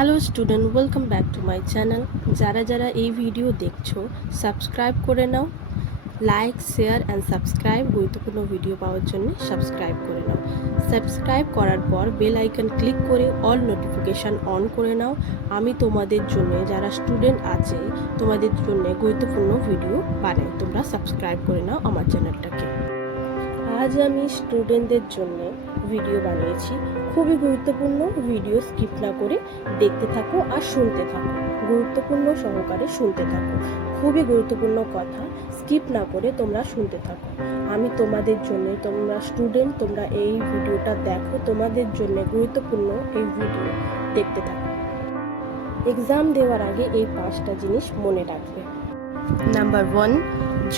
Hello student, welcome back to my channel. যারা এই video দেখছো সাবস্ক্রাইব করে নাও। Like, share and subscribe. গুরুত্বপূর্ণ ভিডিও পাওয়ার জন্য সাবস্ক্রাইব করে নাও। সাবস্ক্রাইব করার পর বেল আইকন ক্লিক করে অল নোটিফিকেশান অন করে নাও। আমি তোমাদের জন্য, যারা স্টুডেন্ট আছে তোমাদের জন্য গুরুত্বপূর্ণ ভিডিও বানাই। তোমরা সাবস্ক্রাইব করে নাও আমার চ্যানেলটাকে। আজ আমি স্টুডেন্টদের জন্য ভিডিও বানিয়েছি। খুবই গুরুত্বপূর্ণ ভিডিও, স্কিপ না করে দেখতে থাকো আর শুনতে থাকো। গুরুত্বপূর্ণ সহকারে শুনতে থাকো। খুবই গুরুত্বপূর্ণ কথা, স্কিপ না করে তোমরা শুনতে থাকো। আমি তোমাদের জন্য, তোমরা স্টুডেন্ট, তোমরা এই ভিডিওটা দেখো, তোমাদের জন্য গুরুত্বপূর্ণ এই ভিডিও দেখতে থাকো। এক্সাম দেওয়ার আগে এই 5টা জিনিস মনে রাখবে। নাম্বার 1,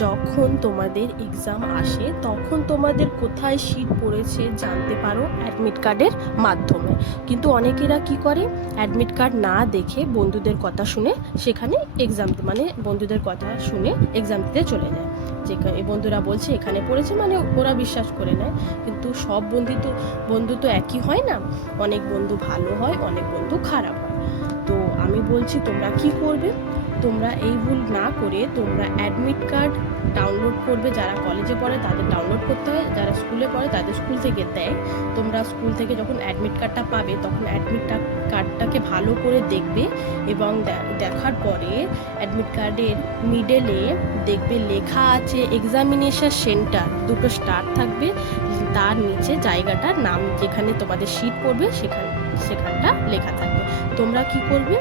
যখন তোমাদের এক্সাম আসে তখন তোমাদের কোথায় সিট পড়েছে জানতে পারো অ্যাডমিট কার্ডের মাধ্যমে। কিন্তু অনেকেরা কি করে, অ্যাডমিট কার্ড না দেখে বন্ধুদের কথা শুনে সেখানে এক্সাম, মানে বন্ধুদের কথা শুনে এক্সাম দিতে চলে যায়। যেখানে বন্ধুরা বলছে এখানে পড়েছে, মানে ওরা বিশ্বাস করে নেয়। কিন্তু সব বন্ধু তো একই হয় না। অনেক বন্ধু ভালো হয়, অনেক বন্ধু খারাপ হয়। তো আমি বলছি তোমরা কি করবে, তোমরা এই ভুল না করে তোমরা অ্যাডমিট কার্ড ডাউনলোড করবে। যারা কলেজে পড়ে তাদের ডাউনলোড করতে হয়, যারা স্কুলে পড়ে তাদের স্কুল থেকে দেয়। তোমরা স্কুল থেকে যখন অ্যাডমিট কার্ডটা পাবে তখন অ্যাডমিট কার্ডটাকে ভালো করে দেখবে এবং দেখার পরে অ্যাডমিট কার্ডের মিডলে দেখবে লেখা আছে এক্সামিনেশন সেন্টার, 2টো স্টার থাকবে। তার নিচে জায়গাটার নাম, যেখানে তোমাদের সিট পড়বে সেখানটা লেখা থাকবে। তোমরা কি করবে,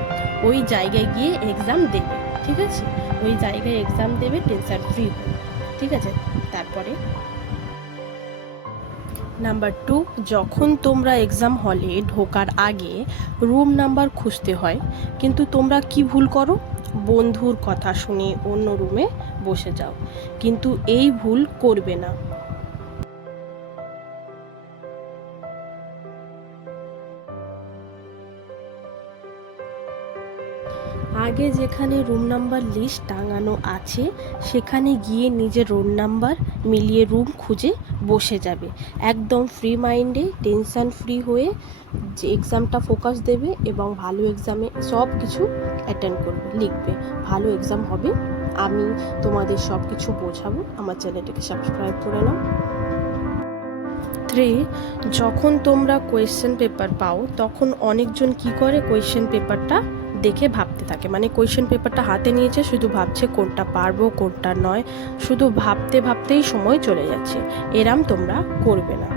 ওই জায়গায় গিয়ে এক্সাম দেবে। ঠিক আছে, ওই জায়গায় এক্সাম দেবে টেনশন ফ্রি। ঠিক আছে। তারপরে নাম্বার 2, যখন তোমরা এক্সাম হলে ঢোকার আগে রুম নাম্বার খুঁজতে হয়, কিন্তু তোমরা কি ভুল করো, বন্ধুর কথা শুনে অন্য রুমে বসে যাও। কিন্তু এই ভুল করবে না। আগে যেখানে রুম নাম্বার লিস্ট টাঙানো আছে সেখানে গিয়ে নিজের রোল নাম্বার মিলিয়ে রুম খুঁজে বসে যাবে। একদম ফ্রি মাইন্ডে, টেনশন ফ্রি হয়ে যে এক্সামটা ফোকাস দেবে এবং ভালো এক্সামে সব কিছু অ্যাটেন্ড করবে, লিখবে। ভালো এক্সাম হবে। আমি তোমাদের সব কিছু বোঝাবো। আমার চ্যানেলটাকে সাবস্ক্রাইব করে নাও। 3, যখন তোমরা কোয়েশ্চেন পেপার পাও তখন অনেকজন কি করে, কোয়েশ্চেন পেপারটা দেখে ভাবতে থাকে, মানে কোয়েশ্চেন পেপারটা হাতে নিয়েছে, শুধু ভাবছে কোনটা পারবো কোনটা নয়, শুধু ভাবতেই সময় চলে যাচ্ছে। এরম তোমরা করবে না।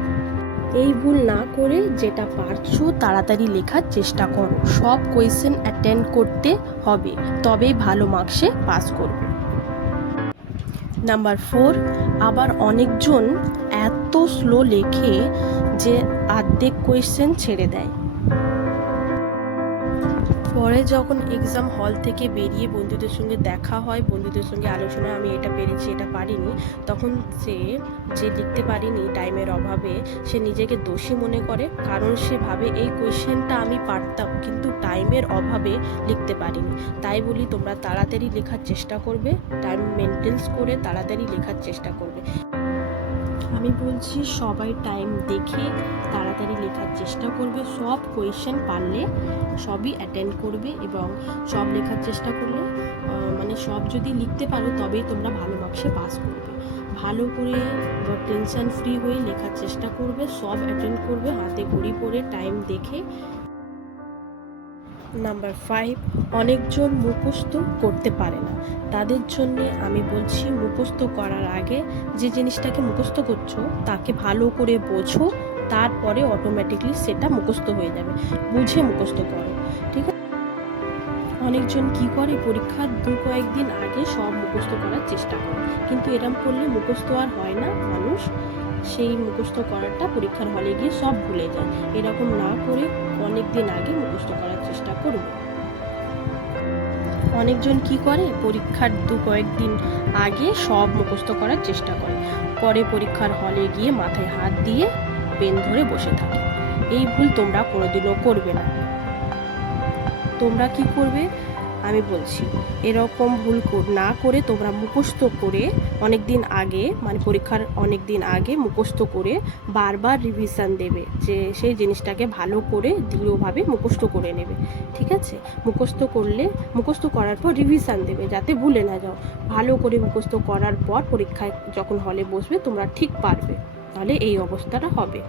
এই ভুল না করে যেটা পারছো তাড়াতাড়ি লেখার চেষ্টা করো। সব কোয়েশ্চেন অ্যাটেন্ড করতে হবে, তবেই ভালো মার্কসে পাস করবে। নাম্বার 4, আবার অনেকজন এত স্লো লেখে যে অর্ধেক কোয়েশ্চেন ছেড়ে দেয়। পরে যখন এক্সাম হল থেকে বেরিয়ে বন্ধুদের সঙ্গে দেখা হয়, বন্ধুদের সঙ্গে আলোচনা, আমি এটা পেরেছি এটা পারিনি, তখন যে লিখতে পারিনি টাইমের অভাবে, সে নিজেকে দোষী মনে করে। কারণ সে ভাবে এই কোয়েশ্চেনটা আমি পারতাম কিন্তু টাইমের অভাবে লিখতে পারিনি। তাই বলি তোমরা তাড়াতাড়ি লেখার চেষ্টা করবে, টাইম মেনটেন্স করে তাড়াতাড়ি লেখার চেষ্টা করবে। আমি বলছি সবাই টাইম দেখে তাড়াতাড়ি লেখার চেষ্টা করবে। সব কোয়েশ্চেন পারলে সবই অ্যাটেন্ড করবে এবং সব লেখার চেষ্টা করলে, মানে সব যদি লিখতে পারো তবেই তোমরা ভালো মার্কসে পাস করবে। ভালো করে টেনশন ফ্রি হয়ে লেখার চেষ্টা করবে, সব অ্যাটেন্ড করবে হাতে ঘড়ি পরে টাইম দেখে। নাম্বার 5, অনেকজন মুখস্থ করতে পারে না। তাদের জন্যে আমি বলছি মুখস্থ করার আগে যে জিনিসটাকে মুখস্থ করছো তাকে ভালো করে বোঝো, তারপরে অটোমেটিকলি সেটা মুখস্থ হয়ে যাবে। বুঝে মুখস্থ করো। ঠিক আছে। অনেকজন কি করে, পরীক্ষার কয়েকদিন আগে সব মুখস্থ করার চেষ্টা করে, কিন্তু এরম করলে মুখস্থ আর হয় না। মানুষ সেই মুখস্থ করাটা পরীক্ষার হলে গিয়ে সব ভুলে যায়। এরকম না করে অনেক দিন আগে মুখস্থ করার চেষ্টা করবে। অনেকজন কি করে, পরীক্ষার কয়েকদিন আগে সব মুখস্থ করার চেষ্টা করে, পরে পরীক্ষার হলে গিয়ে মাথায় হাত দিয়ে পেন ধরে বসে থাকে। এই ভুল তোমরা কোনোদিনও করবে না। তোমরা কি করবে, আমি বলছি, এরকম ভুল না করে তোমরা মুখস্থ করে অনেক দিন আগে, মানে পরীক্ষার অনেক দিন আগে মুখস্থ করে বারবার রিভিশন দেবে, যে সেই জিনিসটাকে ভালো করে দৃঢ়ভাবে মুখস্থ করে নেবে। ঠিক আছে? মুখস্থ করার পর রিভিশন দেবে যাতে ভুলে না যাও। ভালো করে মুখস্থ করার পর পরীক্ষায় যখন হলে বসবে তোমরা ঠিক পারবে, তাহলে এই অবস্থাটা হবে।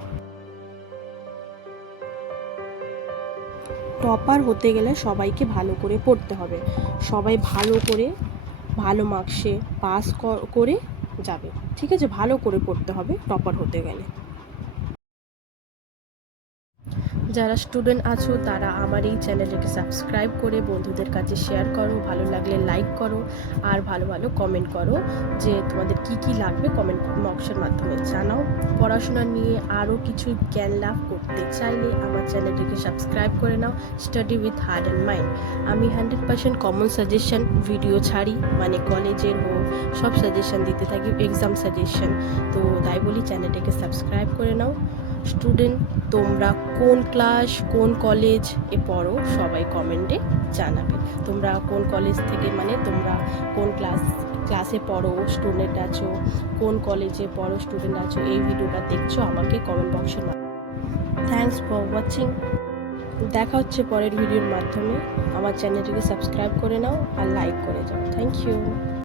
টপার হতে গেলে সবাইকে ভালো করে পড়তে হবে, সবাই ভালো করে ভালো মার্কসে পাস করে যাবে। ঠিক আছে? ভালো করে পড়তে হবে টপার হতে গেলে। যারা স্টুডেন্ট আছো তারা আমার এই চ্যানেলটাকে সাবস্ক্রাইব করে বন্ধুদের কাছে শেয়ার করো, ভালো লাগলে লাইক করো, আর ভালো ভালো কমেন্ট করো যে তোমাদের কি কি লাগবে, কমেন্ট বক্সের মাধ্যমে জানাও। পড়াশোনা নিয়ে আরও কিছু জ্ঞান লাভ করতে চাইলে আমার চ্যানেলটিকে সাবস্ক্রাইব করে নাও, study with heart and mind. আমি 100% কমন সাজেশন ভিডিও ছাড়ি, মানে কলেজের হোক সব সাজেশন দিতে থাকি, এক্সাম সাজেশন। তো তাই বলি চ্যানেলটাকে সাবস্ক্রাইব করে নাও। স্টুডেন্ট, তোমরা কোন ক্লাস কোন কলেজ এ পড়ো সবাই কমেন্টে জানাবে। তোমরা কোন কলেজ থেকে, মানে তোমরা কোন ক্লাসে পড়ো স্টুডেন্ট আছো, কোন কলেজে পড়ো স্টুডেন্ট আছো, এই ভিডিওটা দেখছো আমাকে কমেন্ট বক্সের মাধ্যমে। Thanks for watching. দেখা হচ্ছে পরের ভিডিওর মাধ্যমে। আমার চ্যানেলটিকে সাবস্ক্রাইব করে নাও আর লাইক করে যাও। Thank you.